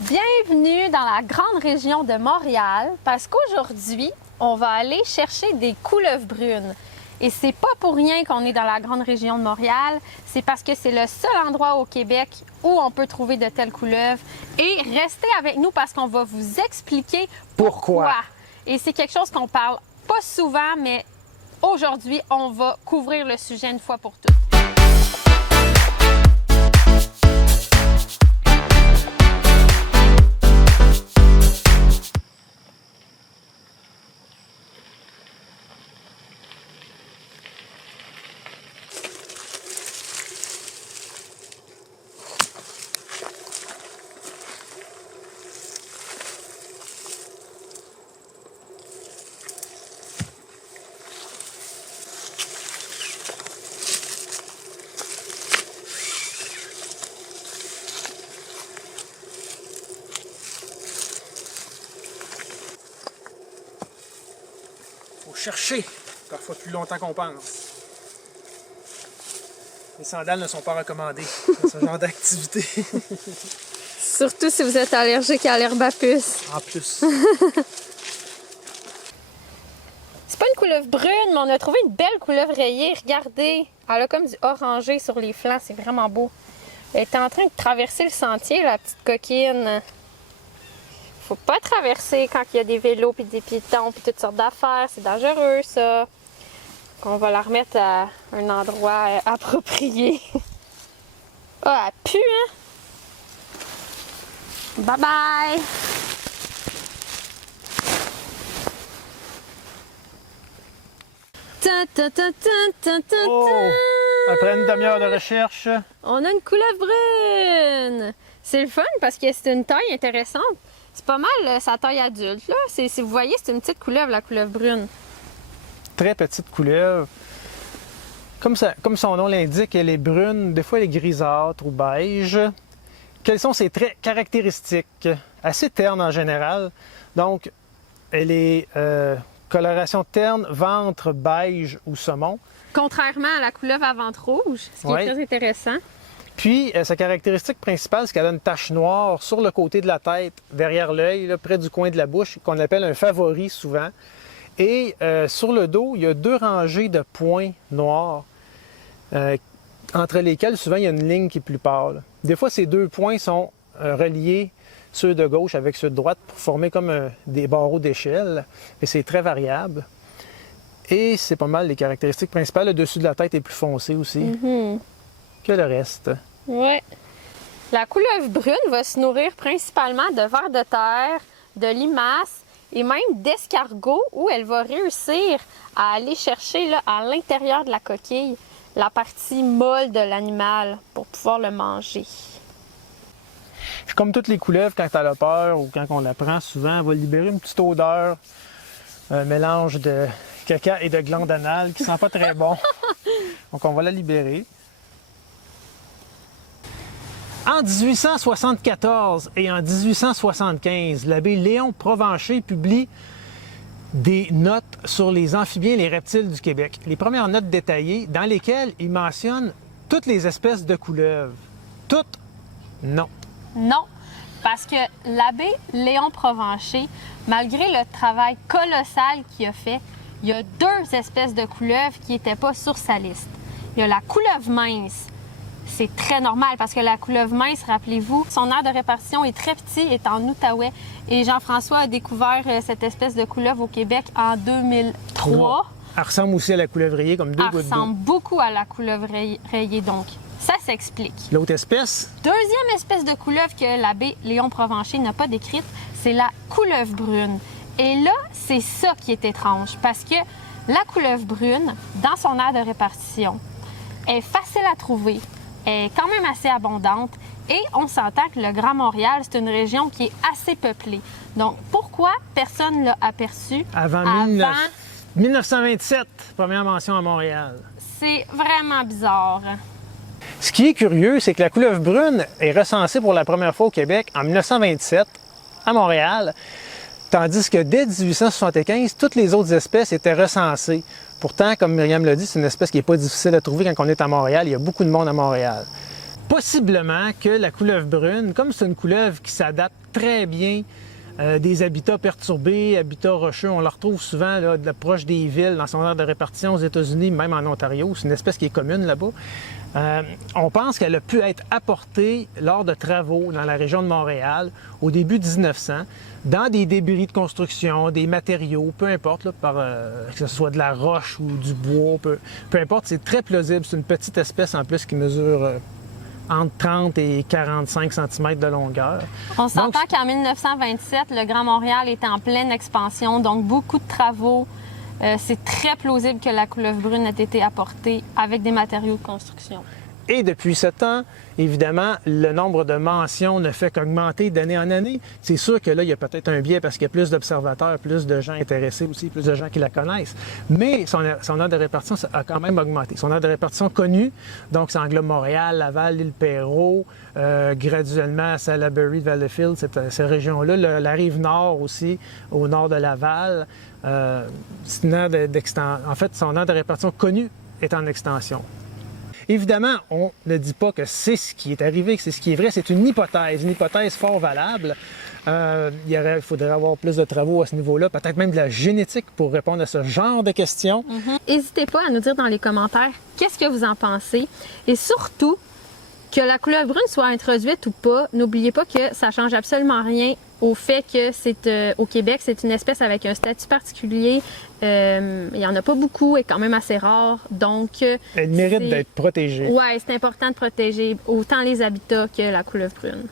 Bienvenue dans la grande région de Montréal parce qu'aujourd'hui, on va aller chercher des couleuvres brunes. Et c'est pas pour rien qu'on est dans la grande région de Montréal, c'est parce que c'est le seul endroit au Québec où on peut trouver de telles couleuvres. Et restez avec nous parce qu'on va vous expliquer pourquoi. Et c'est quelque chose qu'on parle pas souvent, mais aujourd'hui, on va couvrir le sujet une fois pour toutes. Chercher, parfois plus longtemps qu'on pense. Les sandales ne sont pas recommandées dans ce genre d'activité. Surtout si vous êtes allergique à l'herbe à puce. En plus. C'est pas une couleuvre brune, mais on a trouvé une belle couleuvre rayée. Regardez, elle a comme du orangé sur les flancs, c'est vraiment beau. Elle est en train de traverser le sentier, la petite coquine. Faut pas traverser quand il y a des vélos puis des piétons puis toutes sortes d'affaires, c'est dangereux ça. On va la remettre à un endroit approprié. Ah, elle pue, hein? Bye bye! Oh! Après une demi-heure de recherche. On a une couleuvre brune! C'est le fun parce que c'est une taille intéressante. C'est pas mal sa taille adulte, là. Si vous voyez, c'est une petite couleuvre, la couleuvre brune. Très petite couleuvre. Comme son nom l'indique, elle est brune, des fois elle est grisâtre ou beige. Quels sont ses traits caractéristiques? Assez terne en général. Donc, elle est coloration terne, ventre beige ou saumon. Contrairement à la couleuvre à ventre rouge, ce qui est très intéressant. Puis, sa caractéristique principale, c'est qu'elle a une tache noire sur le côté de la tête, derrière l'œil, près du coin de la bouche, qu'on appelle un favori souvent. Et sur le dos, il y a deux rangées de points noirs, entre lesquels souvent il y a une ligne qui est plus pâle. Des fois, ces deux points sont reliés, ceux de gauche avec ceux de droite, pour former comme des barreaux d'échelle. Et c'est très variable. Et c'est pas mal les caractéristiques principales. Le dessus de la tête est plus foncé aussi que le reste. Oui. La couleuvre brune va se nourrir principalement de vers de terre, de limaces et même d'escargots où elle va réussir à aller chercher là, à l'intérieur de la coquille la partie molle de l'animal pour pouvoir le manger. Puis comme toutes les couleuvres, quand elle a peur ou quand on la prend, souvent, elle va libérer une petite odeur, un mélange de caca et de glande anale qui sent pas très bon. Donc on va la libérer. En 1874 et en 1875, l'abbé Léon Provencher publie des notes sur les amphibiens et les reptiles du Québec. Les premières notes détaillées dans lesquelles il mentionne toutes les espèces de couleuvres. Toutes? Non. Non, parce que l'abbé Léon Provencher, malgré le travail colossal qu'il a fait, il y a deux espèces de couleuvres qui n'étaient pas sur sa liste. Il y a la couleuvre mince. C'est très normal parce que la couleuvre mince, rappelez-vous, son aire de répartition est très petit, est en Outaouais. Et Jean-François a découvert cette espèce de couleuvre au Québec en 2003. Elle ressemble aussi à la couleuvre rayée, comme deux gouttes d'eau. Elle ressemble beaucoup à la couleuvre rayée, donc. Ça s'explique. L'autre espèce? Deuxième espèce de couleuvre que l'abbé Léon Provencher n'a pas décrite, c'est la couleuvre brune. Et là, c'est ça qui est étrange, parce que la couleuvre brune, dans son aire de répartition, est facile à trouver, est quand même assez abondante, et on s'entend que le Grand Montréal, c'est une région qui est assez peuplée. Donc, pourquoi personne ne l'a aperçu avant 1927, première mention à Montréal? C'est vraiment bizarre. Ce qui est curieux, c'est que la couleuvre brune est recensée pour la première fois au Québec en 1927, à Montréal, tandis que dès 1875, toutes les autres espèces étaient recensées. Pourtant, comme Myriam l'a dit, c'est une espèce qui n'est pas difficile à trouver quand on est à Montréal. Il y a beaucoup de monde à Montréal. Possiblement que la couleuvre brune, comme c'est une couleuvre qui s'adapte très bien des habitats perturbés, habitats rocheux, on la retrouve souvent là, proche des villes, dans son aire de répartition aux États-Unis, même en Ontario. C'est une espèce qui est commune là-bas. On pense qu'elle a pu être apportée lors de travaux dans la région de Montréal au début 1900, dans des débris de construction, des matériaux, peu importe, là, que ce soit de la roche ou du bois, peu importe, c'est très plausible. C'est une petite espèce en plus qui mesure entre 30 et 45 cm de longueur. On s'entend qu'en 1927, le Grand Montréal était en pleine expansion, donc beaucoup de travaux. C'est très plausible que la couleuvre brune ait été apportée avec des matériaux de construction. Et depuis ce temps, évidemment, le nombre de mentions ne fait qu'augmenter d'année en année. C'est sûr que là, il y a peut-être un biais parce qu'il y a plus d'observateurs, plus de gens intéressés aussi, plus de gens qui la connaissent. Mais son aire de répartition a quand même augmenté. Son aire de répartition connue, donc ça englobe Montréal, Laval, l'Île-Perrot, graduellement Salaberry, Valleyfield, ces régions-là, la rive nord aussi, au nord de Laval. C'est une aire en fait, son aire de répartition connue est en extension. Évidemment, on ne dit pas que c'est ce qui est arrivé, que c'est ce qui est vrai. C'est une hypothèse fort valable. Il faudrait avoir plus de travaux à ce niveau-là, peut-être même de la génétique pour répondre à ce genre de questions. N'hésitez pas à nous dire dans les commentaires qu'est-ce que vous en pensez. Et surtout, que la couleuvre brune soit introduite ou pas, n'oubliez pas que ça change absolument rien au fait que c'est au Québec, c'est une espèce avec un statut particulier. Il n'y en a pas beaucoup, elle est quand même assez rare. Donc, elle mérite d'être protégée. Oui, c'est important de protéger autant les habitats que la couleuvre brune.